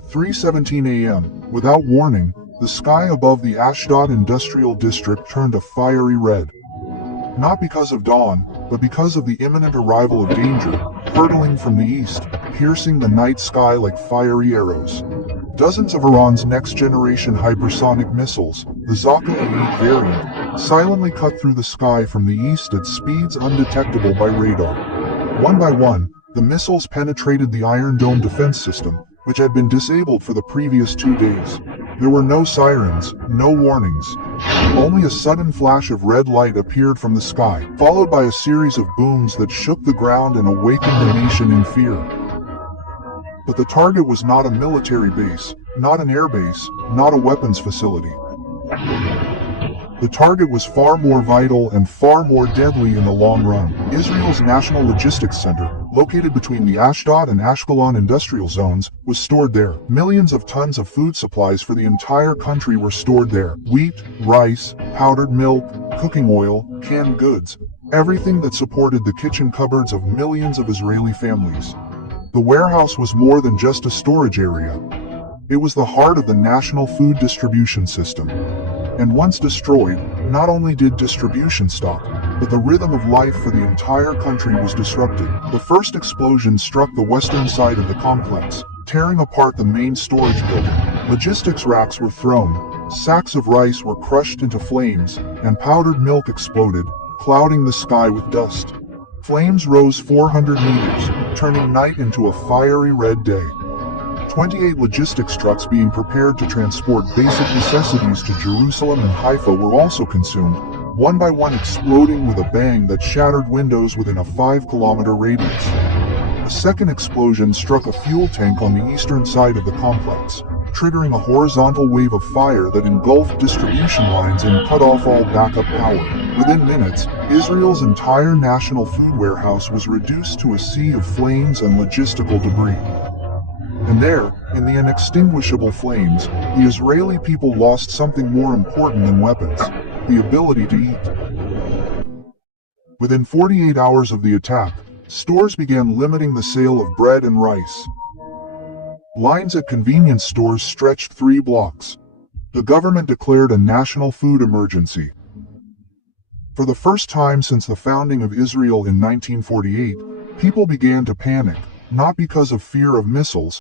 At 3:17 a.m., without warning, the sky above the Ashdod Industrial District turned a fiery red. Not because of dawn, but because of the imminent arrival of danger, hurtling from the east, piercing the night sky like fiery arrows. Dozens of Iran's next-generation hypersonic missiles, the Zaka-8 variant, silently cut through the sky from the east at speeds undetectable by radar. One by one, the missiles penetrated the Iron Dome defense system, which had been disabled for the previous 2 days. There were no sirens, no warnings. Only a sudden flash of red light appeared from the sky, followed by a series of booms that shook the ground and awakened the nation in fear. But the target was not a military base, not an air base, not a weapons facility. The target was far more vital and far more deadly in the long run. Israel's National Logistics Center, located between the Ashdod and Ashkelon industrial zones, was stored there. Millions of tons of food supplies for the entire country were stored there. Wheat, rice, powdered milk, cooking oil, canned goods, everything that supported the kitchen cupboards of millions of Israeli families. The warehouse was more than just a storage area. It was the heart of the national food distribution system. And once destroyed, not only did distribution stop, but the rhythm of life for the entire country was disrupted. The first explosion struck the western side of the complex, tearing apart the main storage building. Logistics racks were thrown, sacks of rice were crushed into flames, and powdered milk exploded, clouding the sky with dust. Flames rose 400 meters, turning night into a fiery red day. 28 logistics trucks being prepared to transport basic necessities to Jerusalem and Haifa were also consumed, one by one exploding with a bang that shattered windows within a 5-kilometer radius. A second explosion struck a fuel tank on the eastern side of the complex, triggering a horizontal wave of fire that engulfed distribution lines and cut off all backup power. Within minutes, Israel's entire national food warehouse was reduced to a sea of flames and logistical debris. And there, in the inextinguishable flames, the Israeli people lost something more important than weapons: the ability to eat. Within 48 hours of the attack, stores began limiting the sale of bread and rice. Lines at convenience stores stretched 3 blocks. The government declared a national food emergency. For the first time since the founding of Israel in 1948, people began to panic, not because of fear of missiles,